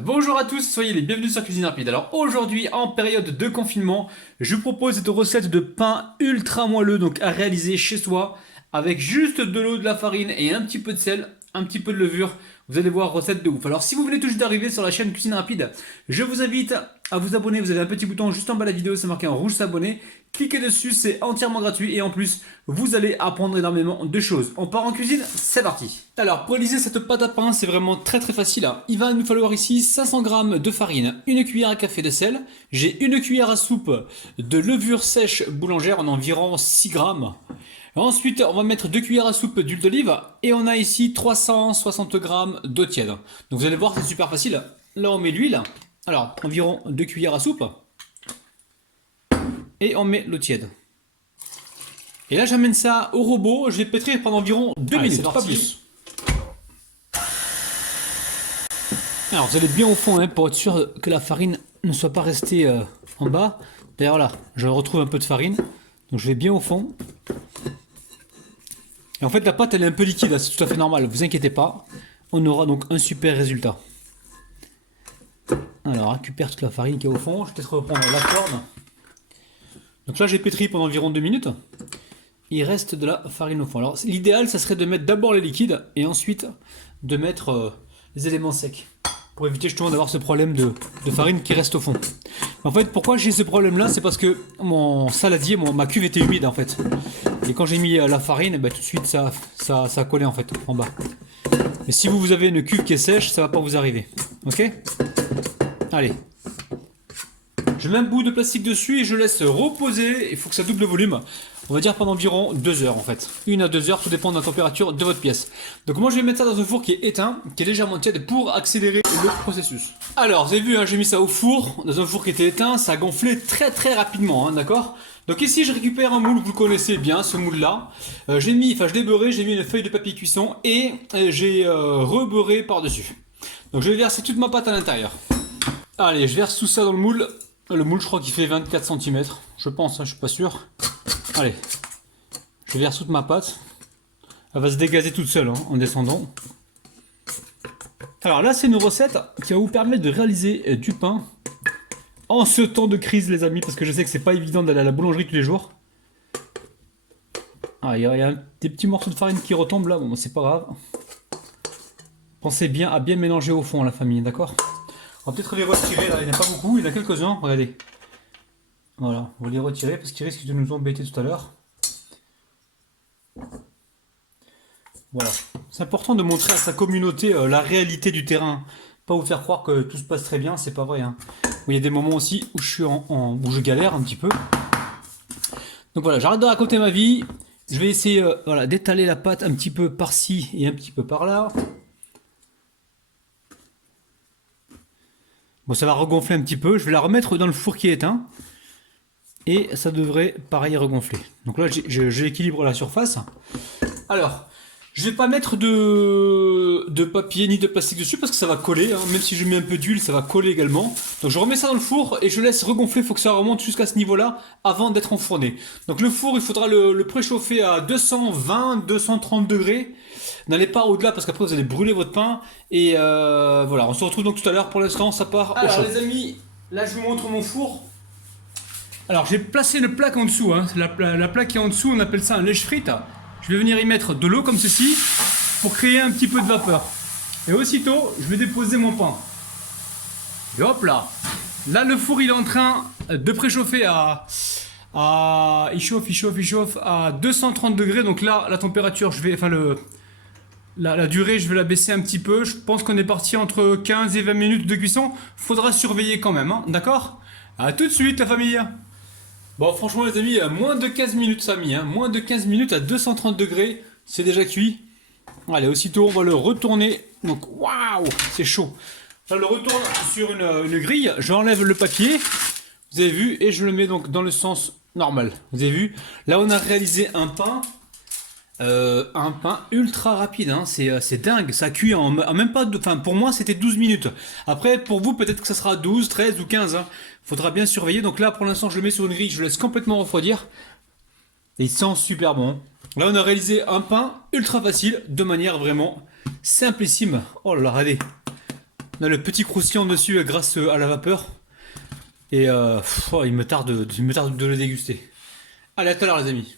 Bonjour à tous, soyez les bienvenus sur Cuisine Rapide. Alors aujourd'hui, en période de confinement, je vous propose cette recette de pain ultra moelleux, donc à réaliser chez soi, avec juste de l'eau, de la farine et un petit peu de sel, un petit peu de levure. Vous allez voir, recette de ouf. Alors si vous venez tout juste d'arriver sur la chaîne Cuisine Rapide, je vous invite à vous abonner. Vous avez un petit bouton juste en bas de la vidéo, c'est marqué en rouge s'abonner. Cliquez dessus, c'est entièrement gratuit et en plus, vous allez apprendre énormément de choses. On part en cuisine, c'est parti. Alors pour réaliser cette pâte à pain, c'est vraiment très facile. Il va nous falloir ici 500 g de farine, une cuillère à café de sel, j'ai une cuillère à soupe de levure sèche boulangère en environ 6 grammes. Ensuite, on va mettre 2 cuillères à soupe d'huile d'olive et on a ici 360 g d'eau tiède. Donc vous allez voir, c'est super facile. Là, on met l'huile. Alors, environ 2 cuillères à soupe. Et on met l'eau tiède. Et là, j'amène ça au robot. Je vais pétrir pendant environ 2 minutes, pas plus. Alors, vous allez bien au fond pour être sûr que la farine ne soit pas restée en bas. D'ailleurs, là, je retrouve un peu de farine. Donc, je vais bien au fond. Et en fait, la pâte, elle est un peu liquide, c'est tout à fait normal, vous inquiétez pas. On aura donc un super résultat. Alors, récupère toute la farine qui est au fond. Je vais peut-être reprendre la corde. Donc là, j'ai pétri pendant environ 2 minutes. Il reste de la farine au fond. Alors, l'idéal, ça serait de mettre d'abord les liquides et ensuite de mettre les éléments secs. Pour éviter justement d'avoir ce problème de farine qui reste au fond. En fait, pourquoi j'ai ce problème-là, c'est parce que mon saladier, ma cuve était humide en fait. Et quand j'ai mis la farine, tout de suite ça collait en fait en bas. Mais si vous avez une cuve qui est sèche, ça va pas vous arriver. Ok? Allez. Je mets un bout de plastique dessus et je laisse reposer. Il faut que ça double le volume. On va dire pendant environ 2 heures en fait. 1 à 2 heures, tout dépend de la température de votre pièce. Donc moi je vais mettre ça dans un four qui est éteint, qui est légèrement tiède pour accélérer le processus. Alors vous avez vu, j'ai mis ça au four, dans un four qui était éteint, ça a gonflé très rapidement, d'accord? Donc ici je récupère un moule, vous le connaissez bien, ce moule là. Je l'ai beurré, j'ai mis une feuille de papier cuisson et j'ai rebeurré par dessus. Donc je vais verser toute ma pâte à l'intérieur. Allez, je verse tout ça dans le moule. Le moule je crois qu'il fait 24 cm, je pense, je suis pas sûr. Allez, je verse toute ma pâte. Elle va se dégazer toute seule en descendant. Alors là, c'est une recette qui va vous permettre de réaliser du pain en ce temps de crise, les amis, parce que je sais que c'est pas évident d'aller à la boulangerie tous les jours. Ah, il y a des petits morceaux de farine qui retombent là, bon, c'est pas grave. Pensez bien à bien mélanger au fond, la famille, d'accord? On va peut-être les retirer là, il n'y en a pas beaucoup, il y en a quelques-uns, regardez. Voilà, on va les retirer parce qu'ils risquent de nous embêter tout à l'heure. Voilà, c'est important de montrer à sa communauté la réalité du terrain. Pas vous faire croire que tout se passe très bien, c'est pas vrai. Il y a des moments aussi où je suis où je galère un petit peu. Donc voilà, j'arrête de raconter ma vie. Je vais essayer d'étaler la pâte un petit peu par-ci et un petit peu par-là. Bon, ça va regonfler un petit peu. Je vais la remettre dans le four qui est éteint. Et ça devrait pareil regonfler. Donc là j'équilibre la surface. Alors, je vais pas mettre de papier ni de plastique dessus parce que ça va coller. Même si je mets un peu d'huile, ça va coller également. Donc je remets ça dans le four et je laisse regonfler. Il faut que ça remonte jusqu'à ce niveau-là avant d'être enfourné. Donc le four, il faudra le préchauffer à 220-230 degrés. N'allez pas au-delà parce qu'après vous allez brûler votre pain. Et voilà, on se retrouve donc tout à l'heure. Pour l'instant, ça part au chaud. Alors les amis, là je vous montre mon four. Alors j'ai placé une plaque en dessous, la plaque qui est en dessous, on appelle ça un lèche-frite. Je vais venir y mettre de l'eau comme ceci pour créer un petit peu de vapeur. Et aussitôt, je vais déposer mon pain. Et hop là. Là le four il est en train de préchauffer il chauffe à 230 degrés. Donc là la température, la durée je vais la baisser un petit peu. Je pense qu'on est parti entre 15 et 20 minutes de cuisson. Faudra surveiller quand même, d'accord? A tout de suite la famille. Bon franchement les amis, moins de 15 minutes ça a mis, moins de 15 minutes à 230 degrés, c'est déjà cuit. Allez, aussitôt on va le retourner, donc waouh, c'est chaud. Je le retourne sur une grille, j'enlève le papier, vous avez vu, et je le mets donc dans le sens normal. Vous avez vu, là on a réalisé un pain ultra rapide, c'est dingue, ça cuit en même pas, pour moi c'était 12 minutes. Après pour vous peut-être que ça sera 12, 13 ou 15, faudra bien surveiller. Donc là pour l'instant je le mets sur une grille, je le laisse complètement refroidir. Et il sent super bon. Là on a réalisé un pain ultra facile, de manière vraiment simplissime. Oh là là, regardez. On a le petit croustillant dessus grâce à la vapeur. Et il me tarde de le déguster. Allez, à tout à l'heure les amis.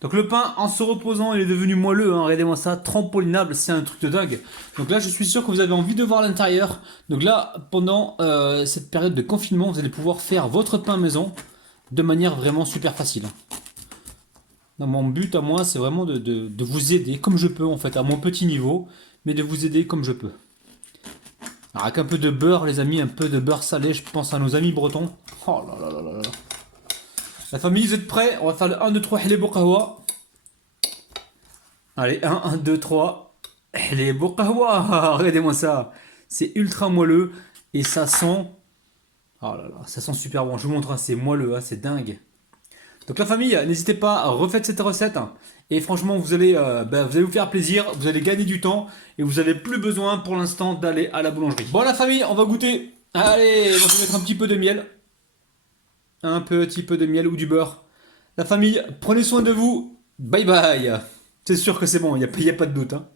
Donc le pain, en se reposant, il est devenu moelleux, hein. Regardez-moi ça, trampolinable, c'est un truc de dingue. Donc là, je suis sûr que vous avez envie de voir l'intérieur. Donc là, pendant cette période de confinement, vous allez pouvoir faire votre pain maison de manière vraiment super facile. Donc, mon but à moi, c'est vraiment de vous aider comme je peux, en fait, à mon petit niveau, mais de vous aider comme je peux. Alors, avec un peu de beurre, les amis, un peu de beurre salé, je pense à nos amis bretons. Oh là là là là là. La famille, vous êtes prêts? On va faire le 1, 2, 3, les qahwa. Allez, 1, 2, 3. Les qahwa. Regardez-moi ça. C'est ultra moelleux et ça sent. Oh là là, ça sent super bon. Je vous montre, hein, c'est moelleux, hein, c'est dingue. Donc la famille, n'hésitez pas à refaire cette recette. Et franchement, vous allez vous faire plaisir, vous allez gagner du temps et vous n'avez plus besoin pour l'instant d'aller à la boulangerie. Bon la famille, on va goûter. Allez, on va mettre un petit peu de miel. Un petit peu de miel ou du beurre. La famille, prenez soin de vous. Bye bye. C'est sûr que c'est bon, il n'y a pas de doute. Hein.